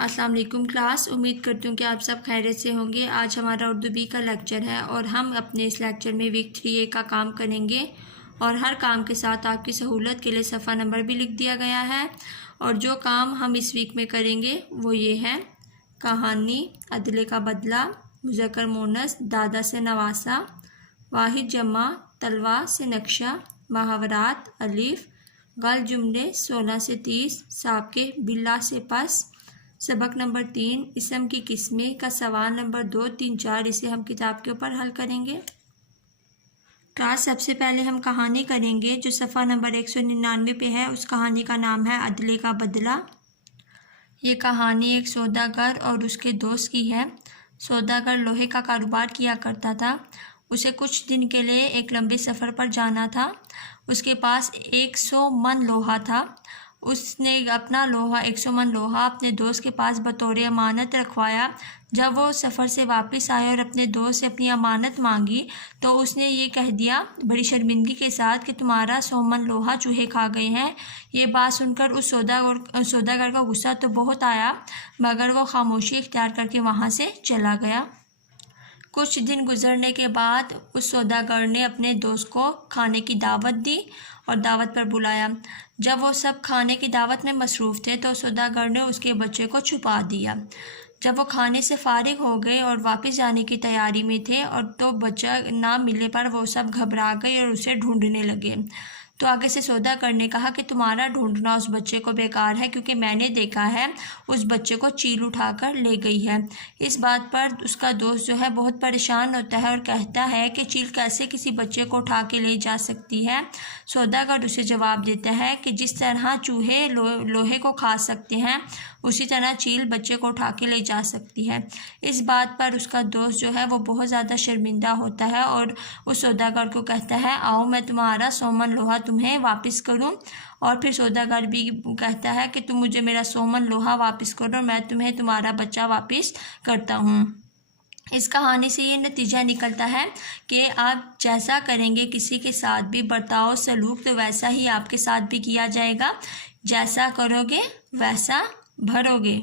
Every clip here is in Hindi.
अस्सलाम वालेकुम क्लास। उम्मीद करती हूँ कि आप सब खैरियत से होंगे। आज हमारा उर्दू बी का लेक्चर है और हम अपने इस लेक्चर में वीक 3A का काम करेंगे और हर काम के साथ आपकी सहूलत के लिए सफ़ा नंबर भी लिख दिया गया है। और जो काम हम इस वीक में करेंगे वो ये है: कहानी, अदले का बदला, मुज़क्कर मोनस, दादा से नवासा, वाहिद जमा, तलवा से नक्शा, मुहावरात, अलीफ, गल जुमले 16 से 30, सांप के बिल्ला से पस। सबक नंबर 3, इसम की किस्में का सवाल नंबर 2, 3, 4 इसे हम किताब के ऊपर हल करेंगे। क्लास सबसे पहले हम कहानी करेंगे जो सफ़ा नंबर 199 पे है। उस कहानी का नाम है अदले का बदला। ये कहानी एक सौदागर और उसके दोस्त की है। सौदागर लोहे का कारोबार किया करता था। उसे कुछ दिन के लिए एक लंबे सफ़र पर जाना था। उसके पास 100 मन लोहा था। उसने अपना 100 मन लोहा अपने दोस्त के पास बतौर अमानत रखवाया। जब वो सफ़र से वापस आया और अपने दोस्त से अपनी अमानत मांगी तो उसने ये कह दिया बड़ी शर्मिंदगी के साथ कि तुम्हारा 100 मन लोहा चूहे खा गए हैं। ये बात सुनकर उस सौदागर का गुस्सा तो बहुत आया, मगर वो खामोशी इख्तियार करके वहाँ से चला गया। कुछ दिन गुजरने के बाद उस सौदागर ने अपने दोस्त को खाने की दावत दी और दावत पर बुलाया। जब वो सब खाने की दावत में मसरूफ़ थे तो सौदागर ने उसके बच्चे को छुपा दिया। जब वो खाने से फारिग हो गए और वापस जाने की तैयारी में थे और तो बच्चा ना मिलने पर वो सब घबरा गए और उसे ढूंढने लगे। तो आगे से सौदागर ने कहा कि तुम्हारा ढूंढना उस बच्चे को बेकार है, क्योंकि मैंने देखा है उस बच्चे को चील उठाकर ले गई है। इस बात पर उसका दोस्त जो है बहुत परेशान होता है और कहता है कि चील कैसे किसी बच्चे को उठा के ले जा सकती है। सौदागर उसे जवाब देता है कि जिस तरह चूहे लोहे को खा सकते हैं उसी तरह चील बच्चे को उठा के ले जा सकती है। इस बात पर उसका दोस्त जो है वो बहुत ज़्यादा शर्मिंदा होता है और उस सौदागर को कहता है आओ मैं तुम्हारा 100 मन लोहा तुम्हें वापस करूं। और फिर सौदागर भी कहता है कि तुम मुझे मेरा 100 मन लोहा वापस करो और मैं तुम्हें तुम्हारा बच्चा वापस करता हूं। इस कहानी से ये नतीजा निकलता है कि आप जैसा करेंगे किसी के साथ भी बर्ताव सलूक तो वैसा ही आपके साथ भी किया जाएगा। जैसा करोगे वैसा भरोगे।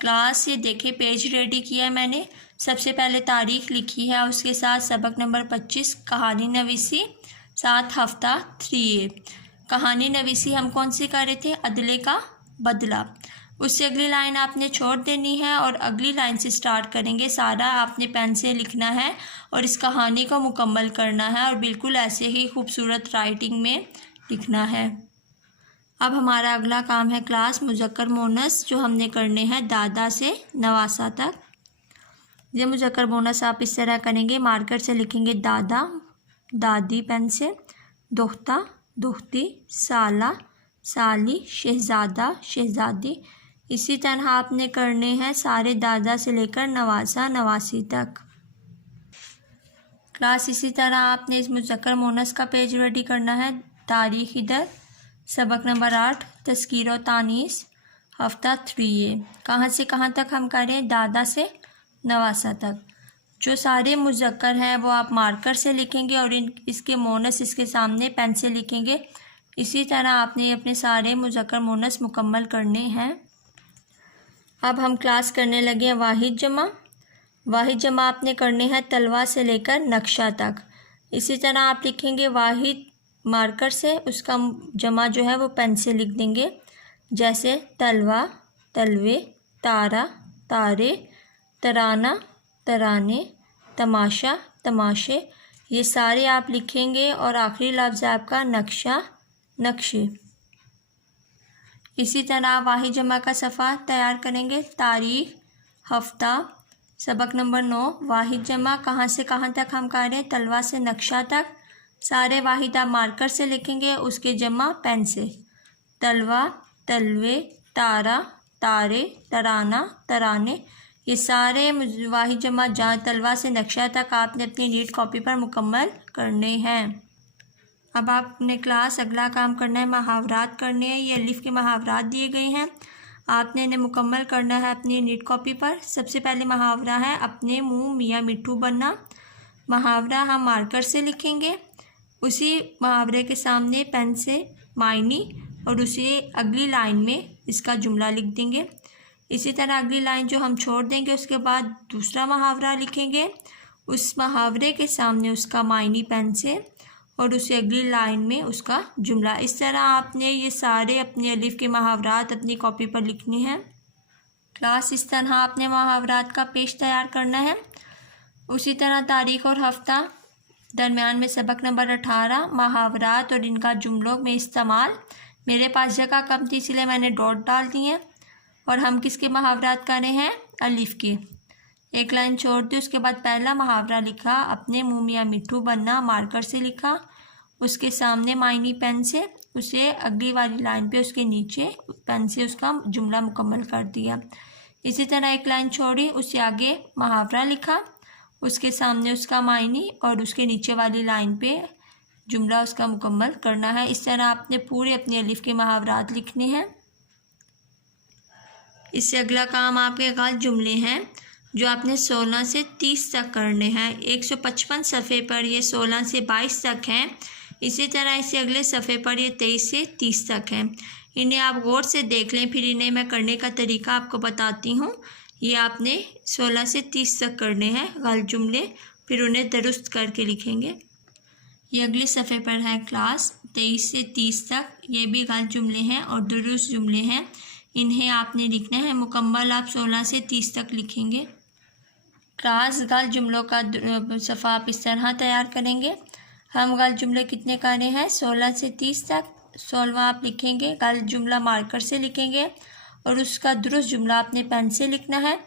क्लास ये देखिए पेज रेडी किया है मैंने। सबसे पहले तारीख लिखी है, उसके साथ सबक नंबर 25 कहानी नवीसी, साथ हफ्ता 3A। कहानी नवीसी हम कौन सी कर रहे थे? अदले का बदला। उससे अगली लाइन आपने छोड़ देनी है और अगली लाइन से स्टार्ट करेंगे। सारा आपने पेन से लिखना है और इस कहानी को मुकम्मल करना है और बिल्कुल ऐसे ही खूबसूरत राइटिंग में लिखना है। अब हमारा अगला काम है क्लास मुज़क्कर मोनस, जो हमने करने हैं दादा से नवासा तक। ये मुज़क्कर मोनस आप इस तरह करेंगे, मार्कर से लिखेंगे दादा दादी पेन से, दोख्ता दोख्ती, साला साली, शहज़ादा शहज़ादी। इसी तरह आपने करने हैं सारे दादा से लेकर नवासा नवासी तक। क्लास इसी तरह आपने इस मुज़क्कर मोनस का पेज रेडी करना है। तारीख इधर, सबक नंबर 8 तस्कीर व तानीस, हफ्ता 3A। कहाँ से कहाँ तक हम करें? दादा से नवासा तक। जो सारे मुज़क्कर हैं वो आप मार्कर से लिखेंगे और इसके मोनस इसके सामने पेन से लिखेंगे। इसी तरह आपने अपने सारे मुज़क्कर मोनस मुकम्मल करने हैं। अब हम क्लास करने लगे हैं वाहिद जमा। वाहिद जमा आपने करने हैं तलवा से लेकर नक्शा तक। इसी तरह आप लिखेंगे वाहिद मार्कर से, उसका जमा जो है वो पेन से लिख देंगे, जैसे तलवा तलवे, तारा तारे, तराना तराने, तमाशा तमाशे। ये सारे आप लिखेंगे और आखिरी लफ्ज़ आपका नक्शा नक्शे। इसी तरह वाहिद जमा का सफ़ा तैयार करेंगे। तारीख, हफ्ता, सबक नंबर 9 वाहिद जमा कहाँ से कहाँ तक हम कर रहे हैं? तलवा से नक्शा तक। सारे वाहिद आप मार्कर से लिखेंगे, उसके जमा पेन से। तलवा तलवे, तारा तारे, तराना तराने। ये सारे वाहिद जमा जहाँ तलवा से नक्शा तक आपने अपनी नीट कॉपी पर मुकम्मल करने हैं। अब आपने क्लास अगला काम करना है, मुहावरात करने हैं। ये अलिफ के मुहावरात दिए गए हैं, आपने इन्हें मुकम्मल करना है अपनी नीट कॉपी पर। सबसे पहले मुहावरा है अपने मुँह मियाँ मिट्ठू बनना। मुहावरा हम मार्कर से लिखेंगे, उसी मुहावरे के सामने पेन से मायनी और उसे अगली लाइन में इसका जुमला लिख देंगे। इसी तरह अगली लाइन जो हम छोड़ देंगे उसके बाद दूसरा मुहावरा लिखेंगे, उस मुहावरे के सामने उसका मायनी पेन से और उसे अगली लाइन में उसका जुमला। इस तरह आपने ये सारे अपने अलिफ के मुहावरात अपनी कॉपी पर लिखने हैं। क्लास इस तरह आपने मुहावरात का पेश तैयार करना है। उसी तरह तारीख और हफ्ता, दरमियान में सबक नंबर 18 मुहावरात और इनका जुमलों में इस्तेमाल। मेरे पास जगह कम थी इसलिए मैंने डॉट डाल दिए। और हम किसके मुहावरात कर रहे हैं? अलिफ के। एक लाइन छोड़ दी, उसके बाद पहला मुहावरा लिखा, अपने मुँह मियाँ मिट्ठू बनना, मार्कर से लिखा, उसके सामने मायनी पेन से, उसे अगली वाली लाइन पे उसके नीचे पेन से उसका जुमला मुकम्मल कर दिया। इसी तरह एक लाइन छोड़ी, उससे आगे मुहावरा लिखा, उसके सामने उसका मायनी और उसके नीचे वाली लाइन पे जुमला उसका मुकम्मल करना है। इस तरह आपने पूरे अपने अलिफ के मुहावरात लिखने हैं। इससे अगला काम आपके गलत जुमले हैं जो आपने 16 से 30 तक करने हैं। 155 सफ़े पर ये 16 से 22 तक हैं। इसी तरह इससे अगले सफ़े पर ये 23 से 30 तक हैं। इन्हें आप गौर से देख लें, फिर इन्हें मैं करने का तरीका आपको बताती हूँ। ये आपने 16 से 30 तक करने हैं गलत जुमले, फिर उन्हें दुरुस्त करके लिखेंगे। ये अगले सफ़े पर है क्लास 23 से 30 तक, ये भी गलत जुमले हैं और दुरुस्त जुमले हैं। इन्हें आपने लिखना है मुकम्मल, आप 16 से 30 तक लिखेंगे। क्लास गलत जुमलों का सफ़ा आप इस तरह तैयार करेंगे। हम गलत जुमले कितने करने हैं? 16 से 30 तक। 16वां आप लिखेंगे, गलत जुमला मार्कर से लिखेंगे और उसका दुरुस्त जुमला आपने पेन से लिखना है।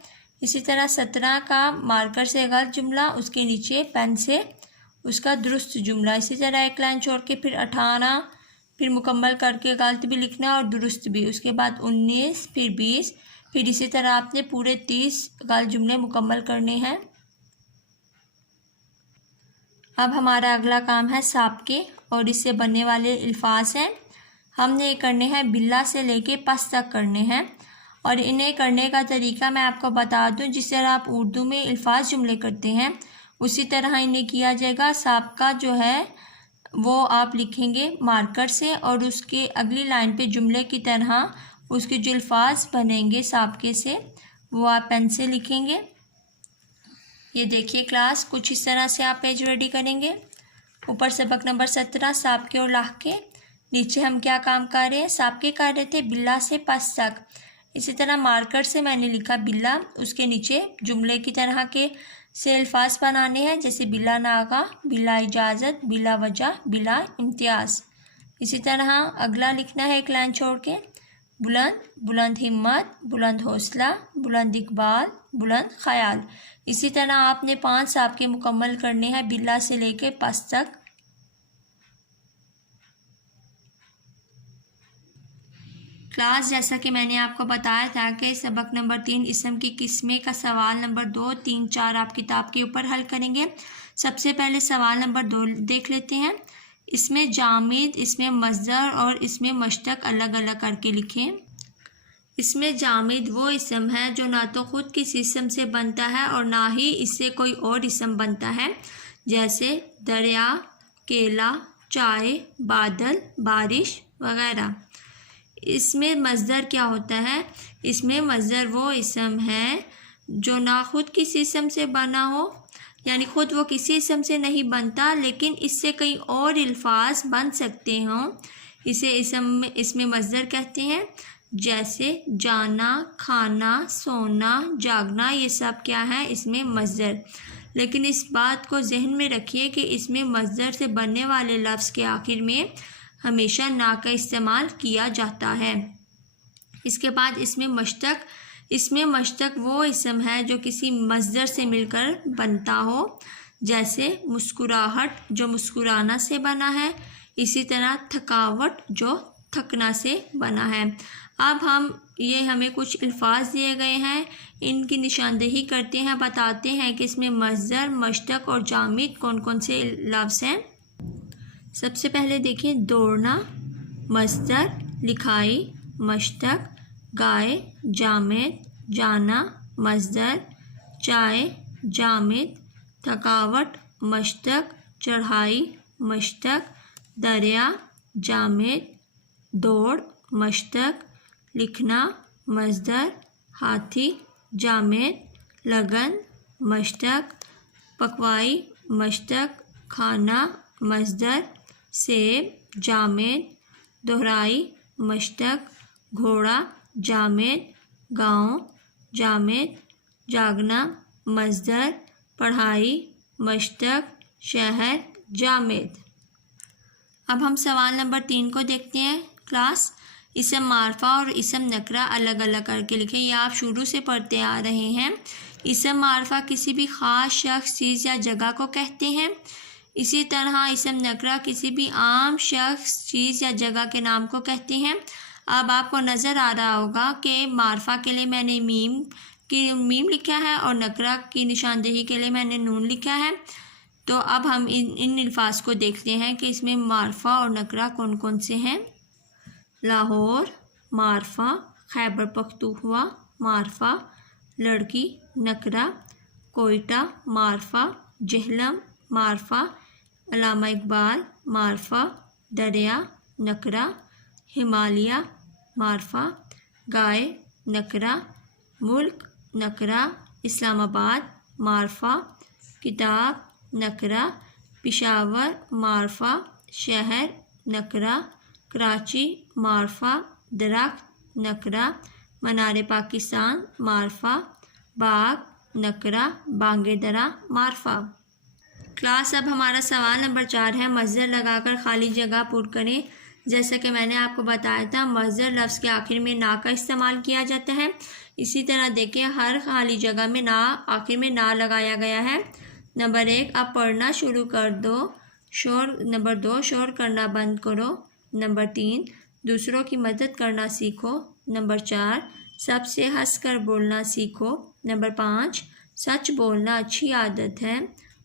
इसी तरह 17 का मार्कर से गलत जुमला, उसके नीचे पेन से उसका दुरुस्त जुमला। इसी तरह एक लाइन छोड़ के फिर 18 फिर मुकम्मल करके गलत भी लिखना और दुरुस्त भी। उसके बाद 19 फिर 20, फिर इसी तरह आपने पूरे 30 गलत जुमले मुकम्मल करने हैं। अब हमारा अगला काम है साबके और इससे बनने वाले अल्फाज हैं। हमने ये करने हैं बिल्ला से लेके पस तक करने हैं और इन्हें करने का तरीका मैं आपको बता दूं। जिस तरह आप उर्दू में अल्फाज जुमले करते हैं उसी तरह इन्हें किया जाएगा। साबका जो है वो आप लिखेंगे मार्कर से और उसके अगली लाइन पे जुमले की तरह उसके जो अल्फाज बनेंगे साबके से वो आप पेन से लिखेंगे। ये देखिए क्लास, कुछ इस तरह से आप पेज रेडी करेंगे। ऊपर सबक नंबर 17 साबके और लाहके, नीचे हम क्या काम कर रहे हैं? साबके कर रहे थे बिल्ला से पस तक। इसी तरह मार्कर से मैंने लिखा बिल्ला, उसके नीचे जुमले की तरह के से अल्फाज बनाने हैं, जैसे बिला नागा, बिला इजाज़त, बिला वजह, बिला इम्तियाज़। इसी तरह अगला लिखना है एक लाइन छोड़ के, बुलंद, बुलंद हिम्मत, बुलंद हौसला, बुलंद इकबाल, बुलंद ख्याल। इसी तरह आपने 5 साबके मुकम्मल करने हैं बिल्ला से लेके पस तक। क्लास जैसा कि मैंने आपको बताया था कि सबक नंबर 3 इस्म की किस्में का सवाल नंबर 2, 3, 4 आप किताब के ऊपर हल करेंगे। सबसे पहले सवाल नंबर 2 देख लेते हैं। इसमें जामिद, इसमें मस्दर और इसमें मश्तक अलग अलग करके लिखें। इसमें जामिद वो इस्म है जो ना तो ख़ुद किसी इस्म से बनता है और ना ही इससे कोई और इस्म बनता है, जैसे दरिया, केला, चाय, बादल, बारिश वगैरह। इसमें मस्दर क्या होता है? इसमें मस्दर वो इस्म है जो ना खुद किसी इस्म से बना हो, यानी ख़ुद वो किसी इस्म से नहीं बनता लेकिन इससे कई और अल्फाज बन सकते हों, इसे इसमें मस्दर कहते हैं। जैसे जाना, खाना, सोना, जागना, ये सब क्या है? इसमें मस्दर। लेकिन इस बात को जहन में रखिए कि इसमें मस्दर से बनने वाले लफ्ज़ के आखिर में हमेशा ना का इस्तेमाल किया जाता है। इसके बाद इसमें मश्तक। इसमें मश्तक वो इस्म है जो किसी मस्दर से मिलकर बनता हो, जैसे मुस्कुराहट जो मुस्कुराना से बना है, इसी तरह थकावट जो थकना से बना है। अब हमें कुछ अल्फाज दिए गए हैं, इनकी निशानदेही करते हैं, बताते हैं कि इसमें मस्दर, मश्तक और जामिद कौन कौन से लफ्ज़ हैं। सबसे पहले देखिए दौड़ना, मस्दर, लिखाई, मश्तक, गाय, जामिद, जाना, मस्दर, चाय, जामिद, थकावट, मश्तक, चढ़ाई, मश्तक, दरिया, जामिद, दौड़, मश्तक, लिखना, मस्दर, हाथी, जामेद, लगन, मशतक, पकवाई, मशतक, खाना, मजदर, सेब, जामेद, दोहराई, मशतक, घोड़ा, जामेद, गाँव, जामेद, जागना, मजदर, पढ़ाई, मशतक, शहर, जामेद। अब हम सवाल नंबर 3 को देखते हैं। क्लास, इसम मारफा और इसम नकरा अलग अलग करके लिखें। ये आप शुरू से पढ़ते आ रहे हैं। इसम मारफा किसी भी ख़ास शख्स, चीज़ या जगह को कहते हैं। इसी तरह इसम नकरा किसी भी आम शख्स, चीज़ या जगह के नाम को कहते हैं। अब आपको नज़र आ रहा होगा कि मारफा के लिए मैंने मीम लिखा है और नकरा की निशानदेही के लिए मैंने नून लिखा है। तो अब हम इन अल्फाज को देखते हैं कि इसमें मारफा और नकरा कौन कौन से हैं। लाहौर मारफा, खैबर पख्तूनख्वा मारफा, लड़की नकरा, कोयटा मारफा, जहलम मारफा, अल्लामा इकबाल मारफा, दरिया नकरा, हिमालय मारफा, गाय नकरा, मुल्क नकरा, इस्लामाबाद मारफा, किताब नकरा, पेशावर मारफा, शहर नकरा, कराची मारफा, दरख्त नकरा, मनार पाकिस्तान मारफा, बाग नकरा, बांगेदरा मारफा। क्लास, अब हमारा सवाल नंबर 4 है। मज़दर लगाकर खाली जगह पुर करें। जैसा कि मैंने आपको बताया था, मज़दर लफ्ज़ के आखिर में ना का इस्तेमाल किया जाता है। इसी तरह देखिए, हर खाली जगह में ना, आखिर में ना लगाया गया है। नंबर 1, अब पढ़ना शुरू कर दो। नंबर 2, शोर करना बंद करो। नंबर 3, दूसरों की मदद करना सीखो। नंबर 4, सबसे हंसकर बोलना सीखो। नंबर 5, सच बोलना अच्छी आदत है।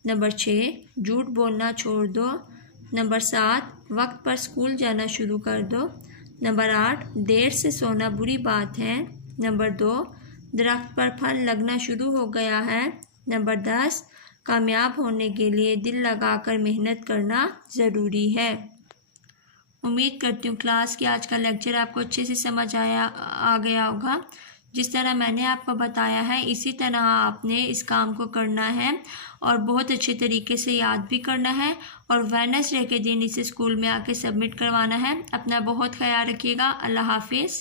नंबर 6, झूठ बोलना छोड़ दो। नंबर 7, वक्त पर स्कूल जाना शुरू कर दो। नंबर 8, देर से सोना बुरी बात है। नंबर 2, दरख्त पर फल लगना शुरू हो गया है। नंबर 10, कामयाब होने के लिए दिल लगाकर मेहनत करना ज़रूरी है। उम्मीद करती हूँ क्लास कि आज का लेक्चर आपको अच्छे से समझ आ गया होगा। जिस तरह मैंने आपको बताया है, इसी तरह आपने इस काम को करना है और बहुत अच्छे तरीके से याद भी करना है और वेडनेसडे के दिन इसे स्कूल में आके सबमिट करवाना है। अपना बहुत ख्याल रखिएगा। अल्लाह हाफिज़।